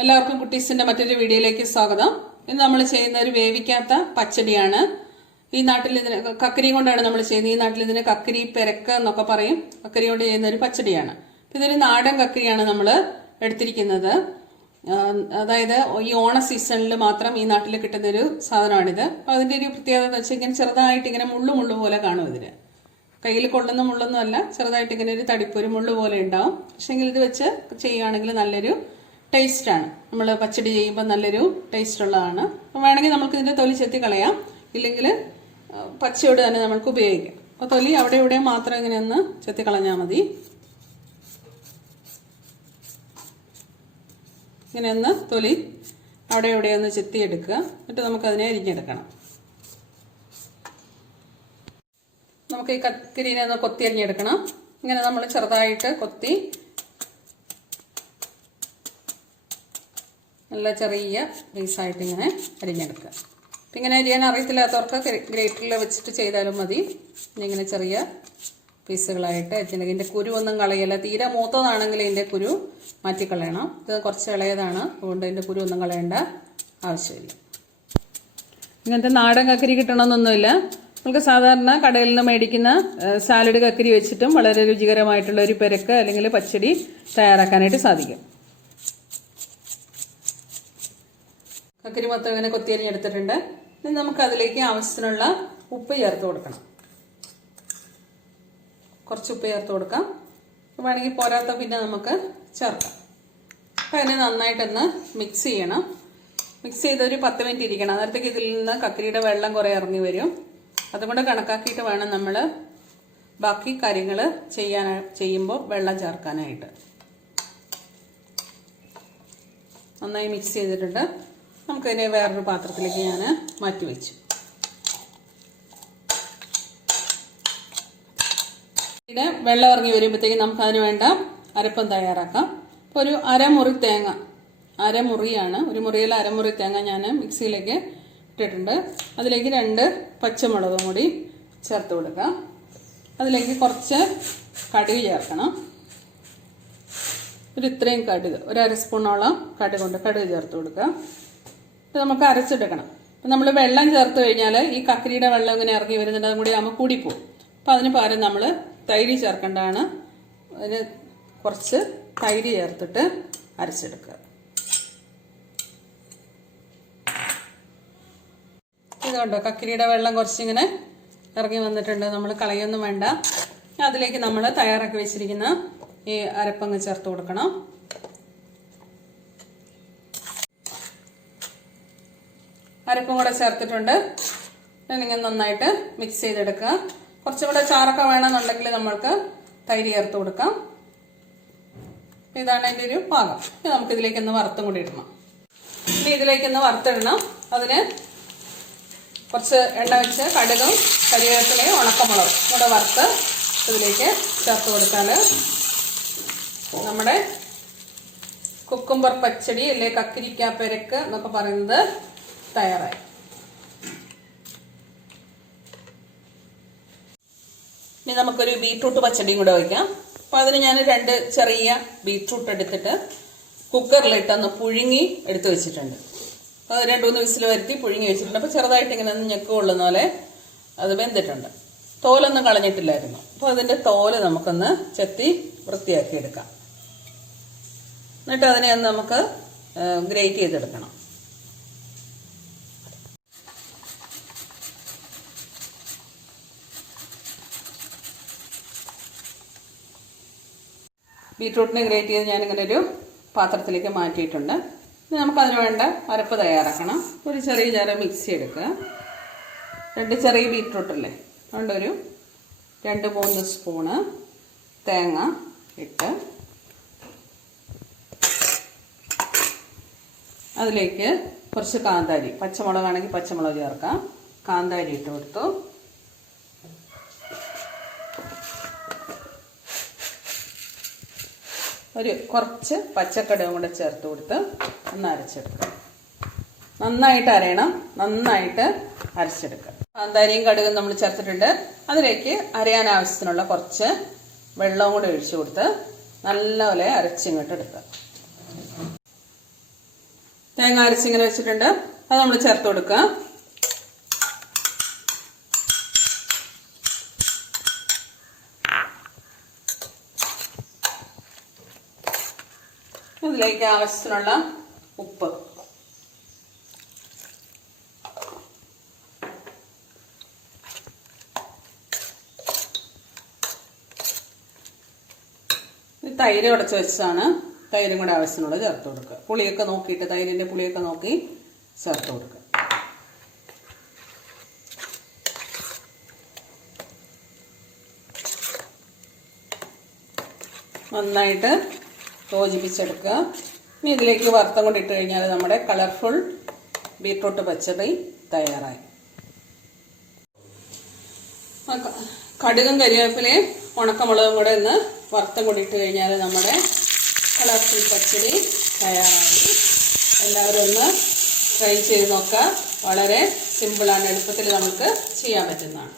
എല്ലാവർക്കും കുട്ടീസിന്റെ മറ്റൊരു വീഡിയോയിലേക്ക് സ്വാഗതം. ഇന്ന് നമ്മൾ ചെയ്യുന്ന ഒരു വേവിക്കാത്ത പച്ചടിയാണ്. ഈ നാട്ടിൽ ഇതിന് കക്കരി കൊണ്ടാണ് നമ്മൾ ചെയ്യുന്നത്. ഈ നാട്ടിൽ ഇതിന് കക്കരി പെരക്ക് എന്നൊക്കെ പറയും. കക്കരി കൊണ്ട് ചെയ്യുന്ന ഒരു പച്ചടിയാണ്. ഇതൊരു നാടൻ കക്കരിയാണ് നമ്മൾ എടുത്തിരിക്കുന്നത്. അതായത് ഈ ഓണ സീസണിൽ മാത്രം ഈ നാട്ടിൽ കിട്ടുന്ന ഒരു സാധനമാണിത്. അപ്പോൾ അതിന്റെ ഒരു പ്രത്യേകത എന്ന് വെച്ചാൽ ഇങ്ങനെ ചെറുതായിട്ട് ഇങ്ങനെ മുള്ളു പോലെ കാണും. ഇതിന് കയ്യിൽ കൊള്ളുന്ന മുള്ളൊന്നും അല്ല, ചെറുതായിട്ട് ഇങ്ങനെ ഒരു തടിപ്പൊരു മുള്ളു പോലെ ഉണ്ടാവും. പക്ഷെങ്കിൽ ഇത് വെച്ച് ചെയ്യുകയാണെങ്കിൽ നല്ലൊരു ടേസ്റ്റാണ്. നമ്മൾ പച്ചടി ചെയ്യുമ്പോൾ നല്ലൊരു ടേസ്റ്റ് ഉള്ളതാണ്. അപ്പം വേണമെങ്കിൽ നമുക്ക് ഇതിൻ്റെ തൊലി ചെത്തി കളയാം, ഇല്ലെങ്കിൽ പച്ചയോട് തന്നെ നമുക്ക് ഉപയോഗിക്കാം. അപ്പോൾ തൊലി അവിടെ ഇവിടെ മാത്രം ഇങ്ങനെ ഒന്ന് ചെത്തി കളഞ്ഞാൽ മതി. ഇങ്ങനെ ഒന്ന് തൊലി അവിടെ ഇവിടെ ഒന്ന് ചെത്തിയെടുക്കുക. എന്നിട്ട് നമുക്കതിനെ അരിഞ്ഞെടുക്കണം. നമുക്ക് ഈ കക്കരിനെ ഒന്ന് കൊത്തി അരിഞ്ഞെടുക്കണം. ഇങ്ങനെ നമ്മൾ ചെറുതായിട്ട് കൊത്തി നല്ല ചെറിയ പീസായിട്ട് ഇങ്ങനെ അരിഞ്ഞെടുക്കുക. അപ്പം ഇങ്ങനെ അരിയാൻ അറിയത്തില്ലാത്തവർക്ക് ഗ്രേറ്ററിൽ വെച്ചിട്ട് ചെയ്താലും മതി. ഇങ്ങനെ ചെറിയ പീസുകളായിട്ട് അരിഞ്ഞെടുക്കുക. ഇതിൻ്റെ കുരു ഒന്നും കളയല്ല. തീരെ മൂത്തതാണെങ്കിൽ ഇതിൻ്റെ കുരു മാറ്റിക്കളയണം. ഇത് കുറച്ച് ഇളയതാണ്, അതുകൊണ്ട് ഇതിൻ്റെ കുരു ഒന്നും കളയേണ്ട ആവശ്യമില്ല. ഇങ്ങനത്തെ നാടൻ കക്കരി കിട്ടണമെന്നൊന്നുമില്ല. നമുക്ക് സാധാരണ കടയിൽ നിന്ന് മേടിക്കുന്ന സാലഡ് കക്കരി വെച്ചിട്ടും വളരെ രുചികരമായിട്ടുള്ള ഒരു പെരക്ക് അല്ലെങ്കിൽ പച്ചടി തയ്യാറാക്കാനായിട്ട് സാധിക്കും. കക്കരി മൊത്തം ഇങ്ങനെ കൊത്തിയരിഞ്ഞെടുത്തിട്ടുണ്ട്. ഇനി നമുക്ക് അതിലേക്ക് ആവശ്യത്തിനുള്ള ഉപ്പ് ചേർത്ത് കൊടുക്കണം. കുറച്ച് ഉപ്പ് ചേർത്ത് കൊടുക്കാം. വേണമെങ്കിൽ പോരാത്ത പിന്നെ നമുക്ക് ചേർക്കാം. അപ്പം അതിനെ നന്നായിട്ടൊന്ന് മിക്സ് ചെയ്യണം. മിക്സ് ചെയ്ത് ഒരു 10 മിനിറ്റ് ഇരിക്കണം. അന്നേരത്തേക്ക് ഇതിൽ നിന്ന് കക്കരിയുടെ വെള്ളം കുറേ ഇറങ്ങി വരും. അതുകൊണ്ട് കണക്കാക്കിയിട്ട് വേണം നമ്മൾ ബാക്കി കാര്യങ്ങൾ ചെയ്യുമ്പോൾ വെള്ളം ചേർക്കാനായിട്ട്. നന്നായി മിക്സ് ചെയ്തിട്ടുണ്ട്. നമുക്കതിനെ വേറൊരു പാത്രത്തിലേക്ക് ഞാൻ മാറ്റി വെച്ചു. പിന്നെ വെള്ളം ഇറങ്ങി വരുമ്പോഴത്തേക്ക് നമുക്ക് അതിന് വേണ്ട അരപ്പം തയ്യാറാക്കാം. അപ്പോൾ ഒരു അരമുറി തേങ്ങ, അരമുറിയാണ്, ഒരു മുറിയിൽ അരമുറി തേങ്ങ ഞാൻ മിക്സിയിലേക്ക് ഇട്ടിട്ടുണ്ട്. അതിലേക്ക് 2 പച്ചമുളകും കൂടി ചേർത്ത് കൊടുക്കാം. അതിലേക്ക് കുറച്ച് കടുക് ചേർക്കണം. ഇത്രയും കടുക്, ഒരു അര സ്പൂണോളം കടുക് ചേർത്ത് കൊടുക്കുക. ഇത് നമുക്ക് അരച്ചെടുക്കണം. അപ്പം നമ്മൾ വെള്ളം ചേർത്ത് കഴിഞ്ഞാൽ ഈ കക്കരിയുടെ വെള്ളം ഇങ്ങനെ ഇറങ്ങി വരുന്നുണ്ട്, അതും കൂടി ആകുമ്പോൾ കൂടിപ്പോവും. അപ്പം അതിന് പകരം നമ്മൾ തൈര് ചേർക്കേണ്ടതാണ്. അതിന് കുറച്ച് തൈര് ചേർത്തിട്ട് അരച്ചെടുക്കുക. ഇതുണ്ടോ, കക്കരിയുടെ വെള്ളം കുറച്ചിങ്ങനെ ഇറങ്ങി വന്നിട്ടുണ്ട്. നമ്മൾ കളയൊന്നും വേണ്ട. അതിലേക്ക് നമ്മൾ തയ്യാറാക്കി വെച്ചിരിക്കുന്ന ഈ അരപ്പങ്ങ് ചേർത്ത് കൊടുക്കണം. അരപ്പും കൂടെ ചേർത്തിട്ടുണ്ട്. ഇങ്ങനെ നന്നായിട്ട് മിക്സ് ചെയ്തെടുക്കുക. കുറച്ചും കൂടെ ചാറൊക്കെ വേണമെന്നുണ്ടെങ്കിൽ നമ്മൾക്ക് തൈര് ചേർത്ത് കൊടുക്കാം. ഇതാണ് അതിൻ്റെ ഒരു പാകം. ഇനി നമുക്കിതിലേക്കൊന്ന് വറുത്തും കൂടി ഇടണം. ഇനി ഇതിലേക്കൊന്ന് വറുത്തിടണം. അതിന് കുറച്ച് എണ്ണ വെച്ച് കടുകും കരിവേപ്പിലയും ഉണക്കമുളകും കൂടെ വറുത്ത് ഇതിലേക്ക് ചേർത്ത് കൊടുത്താൽ നമ്മുടെ കുക്കുംബർ പച്ചടി അല്ലെ കക്കരിക്ക പെരക്ക് എന്നൊക്കെ പറയുന്നത് തയ്യാറായി. ഇനി നമുക്കൊരു ബീട്രൂട്ട് പച്ചടിയും കൂടെ വയ്ക്കാം. അപ്പോൾ അതിന് ഞാൻ 2 ചെറിയ ബീട്രൂട്ട് എടുത്തിട്ട് കുക്കറിലിട്ടൊന്ന് പുഴുങ്ങി എടുത്ത് വെച്ചിട്ടുണ്ട്. അത് 2-3 വിസിൽ വരുത്തി പുഴുങ്ങി വെച്ചിട്ടുണ്ട്. അപ്പോൾ ചെറുതായിട്ട് ഇങ്ങനെ ഒന്ന് ഞെക്ക് കൊള്ളുന്ന പോലെ അത് വെന്തിട്ടുണ്ട്. തോലൊന്നും കളഞ്ഞിട്ടില്ലായിരുന്നു. അപ്പോൾ അതിൻ്റെ തോല് നമുക്കൊന്ന് ചെത്തി വൃത്തിയാക്കി എടുക്കാം. എന്നിട്ട് അതിനെ ഒന്ന് നമുക്ക് ഗ്രേറ്റ് ചെയ്തെടുക്കണം. ബീട്രൂട്ടിനെ ഗ്രേറ്റ് ചെയ്ത് ഞാനിങ്ങനെ ഒരു പാത്രത്തിലേക്ക് മാറ്റിയിട്ടുണ്ട്. ഇനി നമുക്കതിന് വേണ്ട അരപ്പ് തയ്യാറാക്കണം. ഒരു ചെറിയ ജാർ മിക്സി എടുക്കുക. 2 ചെറിയ ബീട്രൂട്ടല്ലേ, അതുകൊണ്ട് ഒരു 2-3 സ്പൂണ് തേങ്ങ ഇട്ട് അതിലേക്ക് കുറച്ച് കാന്താരി, പച്ചമുളകാണെങ്കിൽ പച്ചമുളക് ചേർക്കാം. കാന്താരി ഇട്ട് കൊടുത്തു. കുറച്ച് പച്ചക്കടുകും കൂടെ ചേർത്ത് കൊടുത്ത് ഒന്ന് അരച്ചെടുക്കുക. നന്നായിട്ട് അരയണം, നന്നായിട്ട് അരച്ചെടുക്കുക. കാന്താരിയും കടുകും നമ്മൾ ചേർത്തിട്ടുണ്ട്. അതിലേക്ക് അരയാൻ ആവശ്യത്തിനുള്ള കുറച്ച് വെള്ളവും കൂടെ ഒഴിച്ചു കൊടുത്ത് നല്ലപോലെ അരച്ചിങ്ങോട്ട് എടുക്കുക. തേങ്ങ അരച്ചിങ്ങനെ വെച്ചിട്ടുണ്ട്, അത് നമ്മൾ ചേർത്ത് കൊടുക്കുക. അതിലേക്ക് ആവശ്യത്തിനുള്ള ഉപ്പ്, തൈര് ഉടച്ച് വെച്ചതാണ്. തൈരും കൂടെ ആവശ്യത്തിനുള്ളത് ചേർത്ത് കൊടുക്കുക. പുളിയൊക്കെ നോക്കിയിട്ട്, തൈരിൻ്റെ പുളിയൊക്കെ നോക്കി ചേർത്ത് കൊടുക്കുക. നന്നായിട്ട് യോജിപ്പിച്ചെടുക്കുക. ഇനി ഇതിലേക്ക് വറുത്തം കൊണ്ട് ഇട്ട് കഴിഞ്ഞാൽ നമ്മുടെ കളർഫുൾ ബീട്രൂട്ട് പച്ചടി തയ്യാറായി. കടുകും കരിവേപ്പിലയും ഉണക്കമുളകും കൂടെ ഒന്ന് വറുത്തം കൊണ്ട് ഇട്ട് കഴിഞ്ഞാൽ നമ്മുടെ കളർഫുൾ പച്ചടി തയ്യാറായി. എല്ലാവരും ഒന്ന് ട്രൈ ചെയ്ത് നോക്കുക. വളരെ സിമ്പിളാണ്, എളുപ്പത്തിൽ നമുക്ക് ചെയ്യാൻ പറ്റുന്നതാണ്.